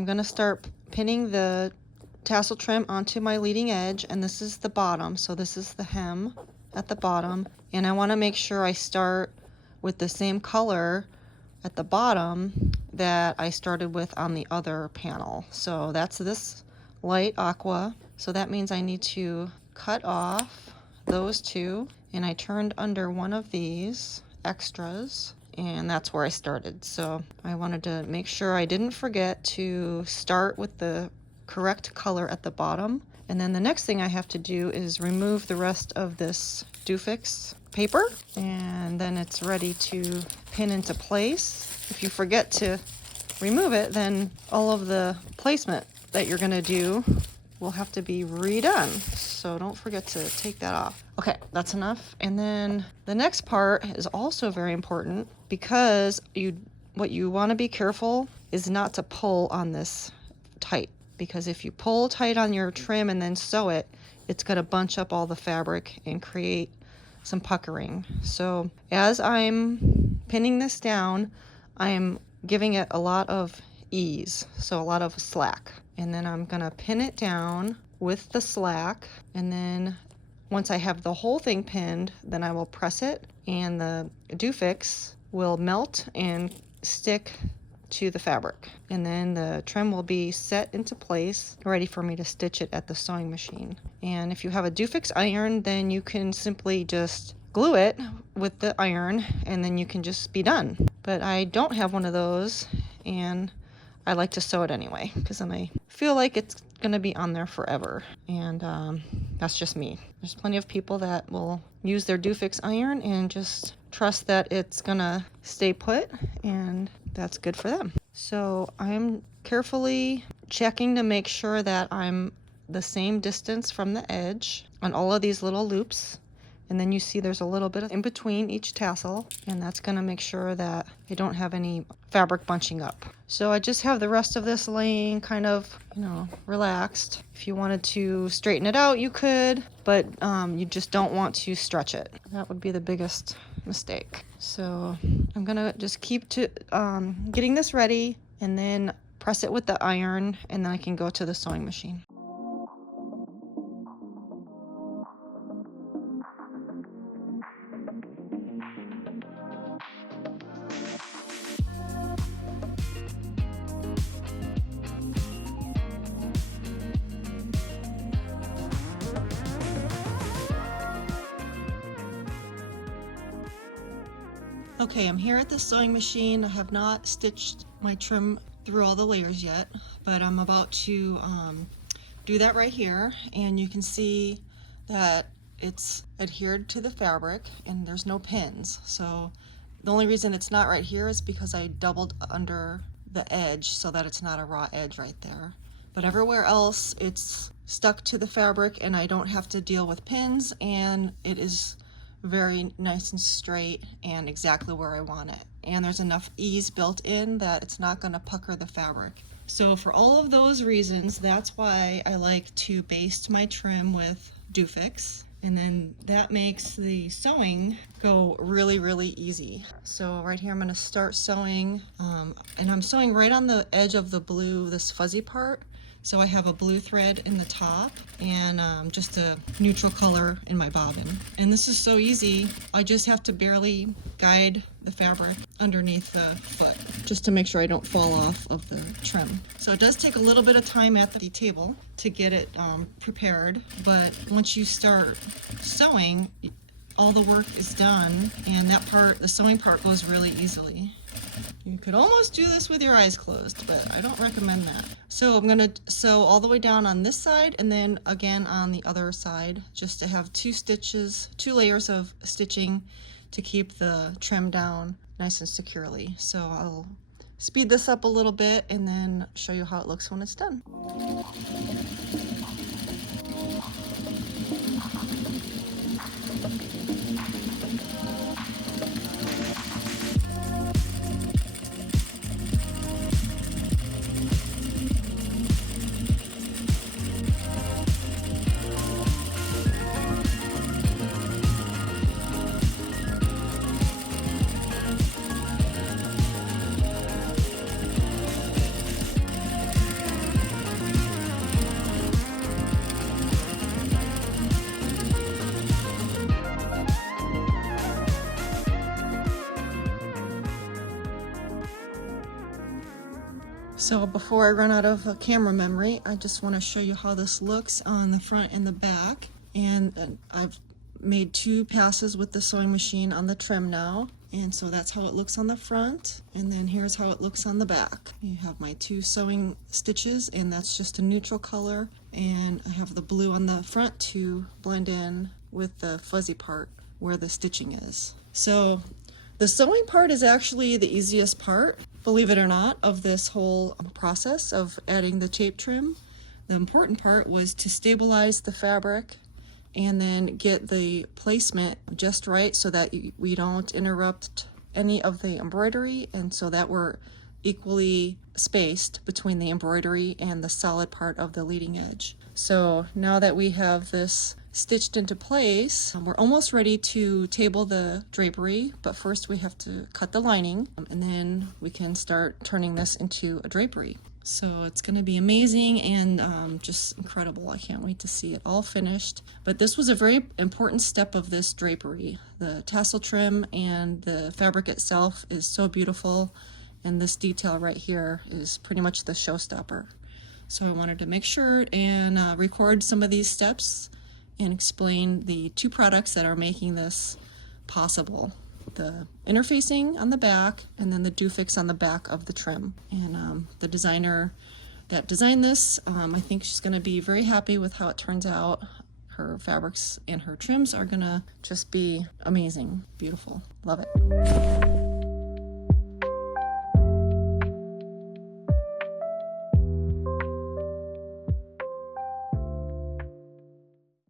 I'm gonna start pinning the tassel trim onto my leading edge, and this is the bottom, so this is the hem at the bottom, and I want to make sure I start with the same color at the bottom that I started with on the other panel. So that's this light aqua, so that means I need to cut off those two, and I turned under one of these extras, and that's where I started. So I wanted to make sure I didn't forget to start with the correct color at the bottom. And then the next thing I have to do is remove the rest of this DoFix paper, and then it's ready to pin into place. If you forget to remove it, then all of the placement that you're going to do will have to be redone. So don't forget to take that off. Okay, that's enough. And then the next part is also very important, because what you want to be careful is not to pull on this tight, because if you pull tight on your trim and then sew it, it's going to bunch up all the fabric and create some puckering. So as I'm pinning this down, I'm giving it a lot of ease, so a lot of slack. And then I'm going to pin it down with the slack, and then once I have the whole thing pinned, then I will press it, and the DoFix will melt and stick to the fabric, and then the trim will be set into place, ready for me to stitch it at the sewing machine. And if you have a DoFix iron, then you can simply just glue it with the iron, and then you can just be done. But I don't have one of those, and I like to sew it anyway, because then I feel like it's going to be on there forever. And that's just me. There's plenty of people that will use their DoFix iron and just trust that it's going to stay put, and that's good for them. So I'm carefully checking to make sure that I'm the same distance from the edge on all of these little loops. And then you see there's a little bit in between each tassel, and that's going to make sure that I don't have any fabric bunching up. So I just have the rest of this laying kind of, relaxed. If you wanted to straighten it out, you could, but you just don't want to stretch it. That would be the biggest mistake. So I'm going to just keep getting this ready, and then press it with the iron, and then I can go to the sewing machine. Okay, I'm here at the sewing machine. I have not stitched my trim through all the layers yet, but I'm about to do that right here, and you can see that it's adhered to the fabric and there's no pins. So the only reason it's not right here is because I doubled under the edge so that it's not a raw edge right there. But everywhere else it's stuck to the fabric, and I don't have to deal with pins, and it is very nice and straight and exactly where I want it. And there's enough ease built in that it's not going to pucker the fabric. So for all of those reasons, that's why I like to baste my trim with DoFix, and then that makes the sewing go really, really easy. So right here I'm going to start sewing, and I'm sewing right on the edge of the blue, this fuzzy part. So I have a blue thread in the top and just a neutral color in my bobbin. And this is so easy. I just have to barely guide the fabric underneath the foot just to make sure I don't fall off of the trim. So it does take a little bit of time at the table to get it prepared, but once you start sewing, all the work is done, and that part, the sewing part, goes really easily. You could almost do this with your eyes closed, but I don't recommend that. So I'm going to sew all the way down on this side, and then again on the other side, just to have two layers of stitching to keep the trim down nice and securely. So I'll speed this up a little bit and then show you how it looks when it's done. So before I run out of camera memory, I just want to show you how this looks on the front and the back. And I've made 2 passes with the sewing machine on the trim now. And so that's how it looks on the front. And then here's how it looks on the back. You have my 2 sewing stitches, and that's just a neutral color. And I have the blue on the front to blend in with the fuzzy part where the stitching is. So the sewing part is actually the easiest part, believe it or not, of this whole process of adding the tape trim. The important part was to stabilize the fabric and then get the placement just right so that we don't interrupt any of the embroidery, and so that we're equally spaced between the embroidery and the solid part of the leading edge. So now that we have this stitched into place, we're almost ready to table the drapery, but first we have to cut the lining, and then we can start turning this into a drapery. So it's going to be amazing and just incredible. I can't wait to see it all finished. But this was a very important step of this drapery. The tassel trim and the fabric itself is so beautiful, and this detail right here is pretty much the showstopper. So I wanted to make sure and record some of these steps and explain the 2 products that are making this possible. The interfacing on the back, and then the DoFix on the back of the trim. And the designer that designed this, I think she's going to be very happy with how it turns out. Her fabrics and her trims are going to just be amazing, beautiful. Love it.